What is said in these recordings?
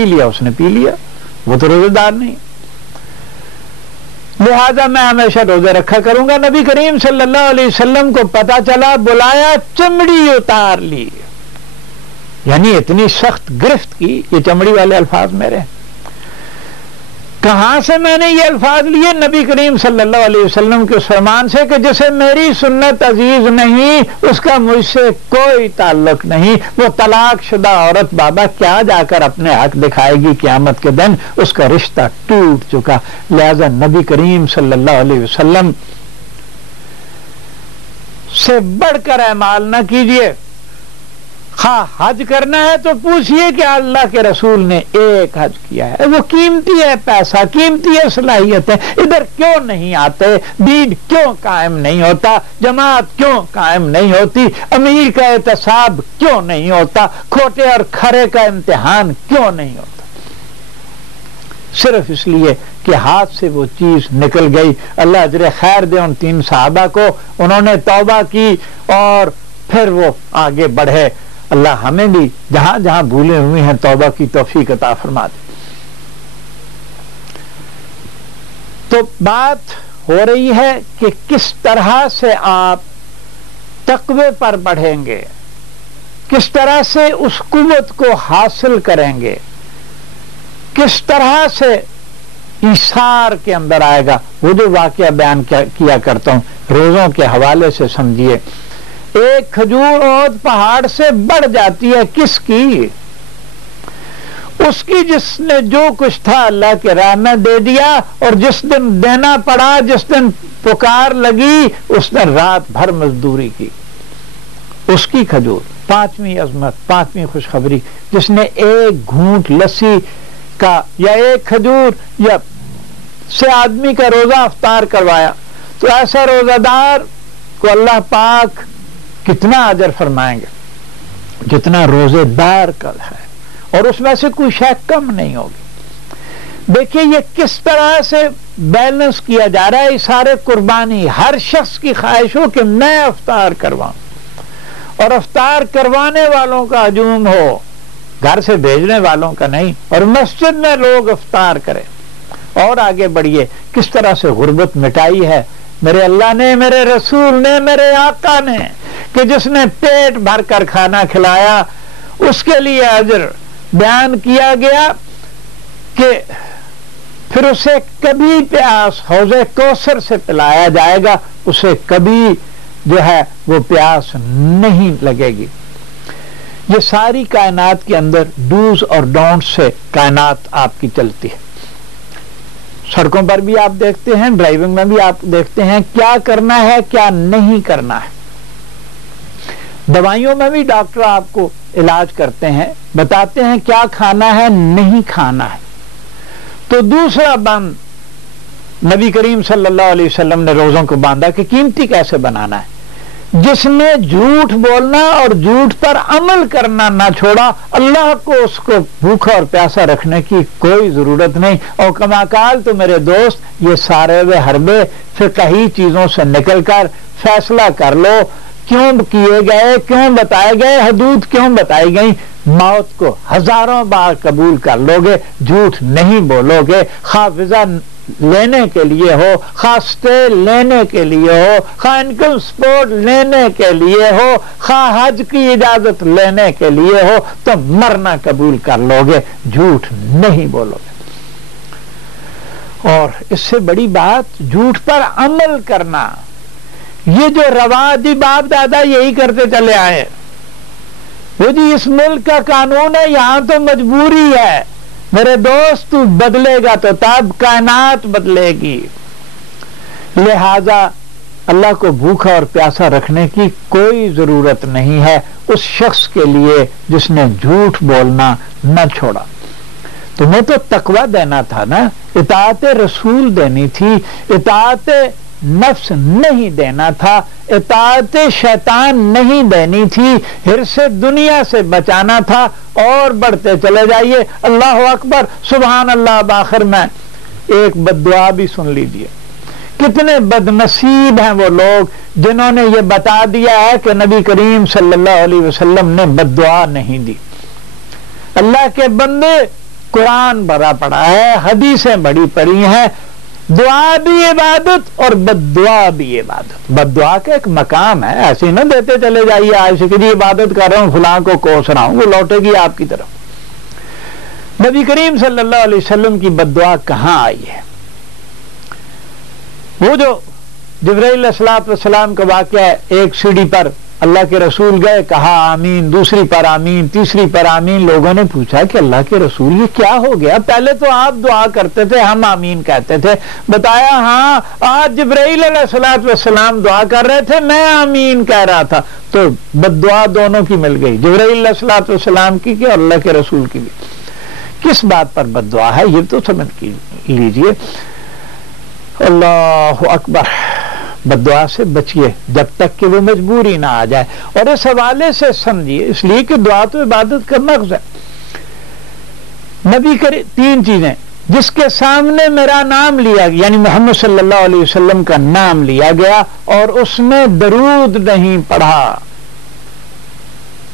लिया उसने पी लिया, वो तो रोजेदार नहीं, लिहाजा मैं हमेशा रोजे रखा करूंगा। नबी करीम सल्लल्लाहु अलैहि वसल्लम को पता चला, बुलाया, चमड़ी उतार ली, यानी इतनी सख्त गिरफ्त की। ये चमड़ी वाले अल्फाज मेरे, कहां से मैंने ये अल्फाज लिए? नबी करीम सल्लल्लाहु अलैहि वसल्लम के फरमान से कि जिसे मेरी सुन्नत अजीज नहीं उसका मुझसे कोई ताल्लुक नहीं। वो तलाक शुदा औरत बाबा क्या जाकर अपने हक दिखाएगी क़यामत के दिन, उसका रिश्ता टूट चुका। लिहाजा नबी करीम सल्लल्लाहु अलैहि वसल्लम से बढ़कर ऐमाल न कीजिए। हाँ, हज करना है तो पूछिए कि अल्लाह के रसूल ने एक हज किया है, वो कीमती है पैसा, कीमती है सलाहियत है, इधर क्यों नहीं आते? दीन क्यों कायम नहीं होता? जमात क्यों कायम नहीं होती? अमीर का एहतसाब क्यों नहीं होता? खोटे और खरे का इम्तिहान क्यों नहीं होता? सिर्फ इसलिए कि हाथ से वो चीज निकल गई। अल्लाह अजर खैर दे उन 3 सहाबा को, उन्होंने तौबा की और फिर वो आगे बढ़े। अल्लाह हमें भी जहां जहां भूले हुए हैं तौबा की तौफीक अता फरमा दे। तो बात हो रही है कि किस तरह से आप तक़वे पर बढ़ेंगे, किस तरह से उस कुव्वत को हासिल करेंगे, किस तरह से ईसार के अंदर आएगा। वो जो वाकया बयान किया करता हूं रोजों के हवाले से समझिए। एक खजूर और पहाड़ से बढ़ जाती है, किसकी? उसकी जिसने जो कुछ था अल्लाह के राह में दे दिया, और जिस दिन देना पड़ा, जिस दिन पुकार लगी, उस दिन रात भर मजदूरी की। उसकी खजूर, 5वीं अजमत, 5वीं खुशखबरी, जिसने एक घूंट लस्सी का या एक खजूर या से आदमी का रोजा अफ्तार करवाया, तो ऐसा रोजादार को अल्लाह पाक कितना अजर फरमाएंगे जितना रोजेदार का है, और उसमें से कोई शय कम नहीं होगी। देखिए ये किस तरह से बैलेंस किया जा रहा है। सारे कुर्बानी हर शख्स की ख्वाहिश हो कि मैं अफ्तार करवाऊं, और अफ्तार करवाने वालों का हजूम हो, घर से भेजने वालों का नहीं, और मस्जिद में लोग अफ्तार करें। और आगे बढ़िए, किस तरह से गुर्बत मिटाई है मेरे अल्लाह ने, मेरे रसूल ने, मेरे आका ने, कि जिसने पेट भर कर खाना खिलाया उसके लिए अजर बयान किया गया कि फिर उसे कभी प्यास हौज़े कौसर से पिलाया जाएगा, उसे कभी जो है वो प्यास नहीं लगेगी। ये सारी कायनात के अंदर डूज और डोंट से कायनात आपकी चलती है। सड़कों पर भी आप देखते हैं, ड्राइविंग में भी आप देखते हैं, क्या करना है क्या नहीं करना है। दवाइयों में भी डॉक्टर आपको इलाज करते हैं, बताते हैं क्या खाना है नहीं खाना है। तो दूसरा बंद नबी करीम सल्लल्लाहु अलैहि वसल्लम ने रोजों को बांधा कि कीमती कैसे बनाना है। जिसने झूठ बोलना और झूठ पर अमल करना ना छोड़ा, अल्लाह को उसको भूखा और प्यासा रखने की कोई जरूरत नहीं। और कमाकाल तो मेरे दोस्त ये सारे वे हरबे फिक़ही चीजों से निकलकर फैसला कर लो, क्यों किए गए, क्यों बताए गए, हदूद क्यों बताई गई। मौत को हजारों बार कबूल कर लोगे, झूठ नहीं बोलोगे, खा वीजा लेने के लिए हो, खा स्टे लेने के लिए हो, खा इनकम सपोर्ट लेने के लिए हो, खा हज की इजाजत लेने के लिए हो, तो मरना कबूल कर लोगे, झूठ नहीं बोलोगे। और इससे बड़ी बात झूठ पर अमल करना। ये जो रवाजी बाप दादा यही करते चले आए, वो जी इस मुल्क का कानून है, यहां तो मजबूरी है। मेरे दोस्त तू बदलेगा तो तब कायनात बदलेगी। लिहाजा अल्लाह को भूखा और प्यासा रखने की कोई जरूरत नहीं है उस शख्स के लिए जिसने झूठ बोलना न छोड़ा। तुम्हें तो तकवा देना था ना, इताअत रसूल देनी थी, इताअत नफ्स नहीं देना था, इताअत शैतान नहीं देनी थी, हिर्स दुनिया से बचाना था। और बढ़ते चले जाइए, अल्लाह अकबर, सुभान अल्लाह। आखिर में एक बद्दुआ भी सुन लीजिए। कितने बदनसीब हैं वो लोग जिन्होंने ये बता दिया है कि नबी करीम सल्लल्लाहु अलैहि वसल्लम ने बद्दुआ नहीं दी। अल्लाह के बंदे قرآن بڑا پڑھا ہے، حدیثیں بڑی پڑھی ہیں، دعا بھی عبادت اور بد دعا بھی عبادت۔ بد دعا کا ایک مقام ہے، ایسے نہ دیتے چلے جائیے آج سے کہ جی عبادت کر رہا ہوں فلاں کو کوس رہا ہوں، وہ لوٹے گی آپ کی طرف۔ نبی کریم صلی اللہ علیہ وسلم کی بد دعا کہاں آئی ہے؟ وہ جو جبرائیل علیہ الصلوۃ والسلام کا واقعہ ہے، ایک سیڑھی پر اللہ کے رسول گئے، کہا آمین، دوسری پر آمین، تیسری پر آمین۔ لوگوں نے پوچھا کہ اللہ کے رسول یہ کیا ہو گیا؟ پہلے تو آپ دعا کرتے تھے، ہم آمین کہتے تھے۔ بتایا ہاں آج جبرائیل علیہ الصلوۃ والسلام دعا کر رہے تھے، میں آمین کہہ رہا تھا، تو بد دعا دونوں کی مل گئی، جبرائیل علیہ الصلوۃ والسلام کی اور اللہ کے رسول کی بھی۔ کس بات پر بد دعا ہے یہ تو سمجھ لیجئے۔ اللہ اکبر، بد دعا سے بچیے جب تک کہ وہ مجبوری نہ آ جائے، اور اس حوالے سے سمجھیے، اس لیے کہ دعا تو عبادت کرنا ہے۔ نبی کرے تین چیزیں، جس کے سامنے میرا نام لیا گیا، یعنی محمد صلی اللہ علیہ وسلم کا نام لیا گیا اور اس میں درود نہیں پڑھا،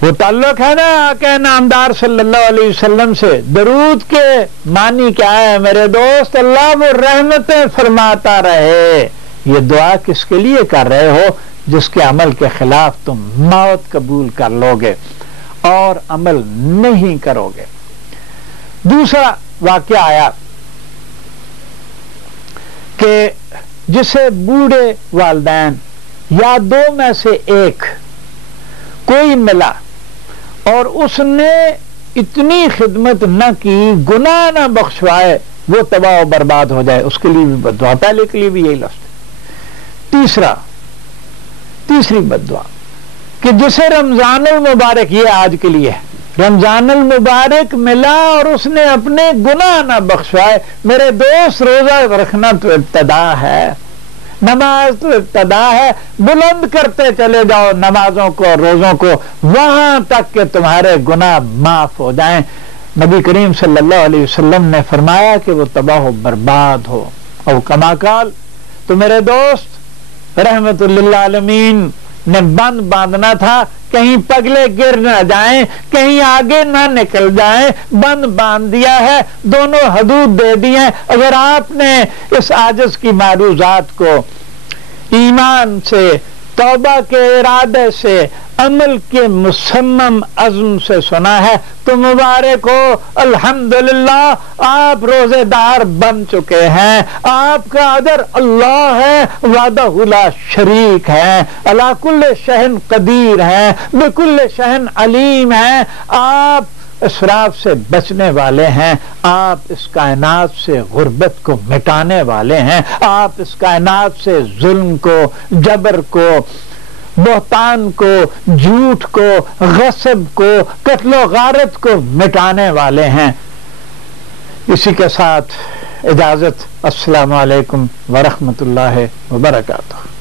وہ تعلق ہے نا آقا نامدار صلی اللہ علیہ وسلم سے۔ درود کے معنی کیا ہے میرے دوست؟ اللہ وہ رحمتیں فرماتا رہے۔ یہ دعا کس کے لیے کر رہے ہو؟ جس کے عمل کے خلاف تم موت قبول کر لو گے اور عمل نہیں کرو گے۔ دوسرا واقعہ آیا کہ جسے بوڑھے والدین یا دو میں سے ایک کوئی ملا اور اس نے اتنی خدمت نہ کی، گناہ نہ بخشوائے، وہ تباہ و برباد ہو جائے، اس کے لیے بھی بد دعا۔ پہلے کے لیے بھی یہی لفظ۔ تیسری بد دعا کہ جسے رمضان المبارک، یہ آج کے لیے رمضان المبارک ملا اور اس نے اپنے گناہ نہ بخشوائے۔ میرے دوست روزہ رکھنا تو ابتدا ہے، نماز تو ابتدا ہے، بلند کرتے چلے جاؤ نمازوں کو اور روزوں کو وہاں تک کہ تمہارے گناہ معاف ہو جائیں۔ نبی کریم صلی اللہ علیہ وسلم نے فرمایا کہ وہ تباہ و برباد ہو۔ اور کما قال، تو میرے دوست رحمت للعالمین نے بند باندھنا تھا، کہیں پگلے گر نہ جائیں، کہیں آگے نہ نکل جائیں، بند باندھ دیا ہے، دونوں حدود دے دی ہیں۔ اگر آپ نے اس عاجز کی معروضات کو ایمان سے، توبہ کے ارادے سے، عمل کے مصمم عزم سے سنا ہے تو مبارک ہو، الحمدللہ آپ روزے دار بن چکے ہیں۔ آپ کا اجر اللہ ہے، وحدہ لا شریک ہے، علی کل شیء قدیر ہے، بکل شیء علیم ہے۔ آپ اسراف سے بچنے والے ہیں، آپ اس کائنات سے غربت کو مٹانے والے ہیں، آپ اس کائنات سے ظلم کو، جبر کو، بہتان کو، جھوٹ کو، غصب کو، قتل و غارت کو مٹانے والے ہیں۔ اسی کے ساتھ اجازت، السلام علیکم ورحمۃ اللہ وبرکاتہ۔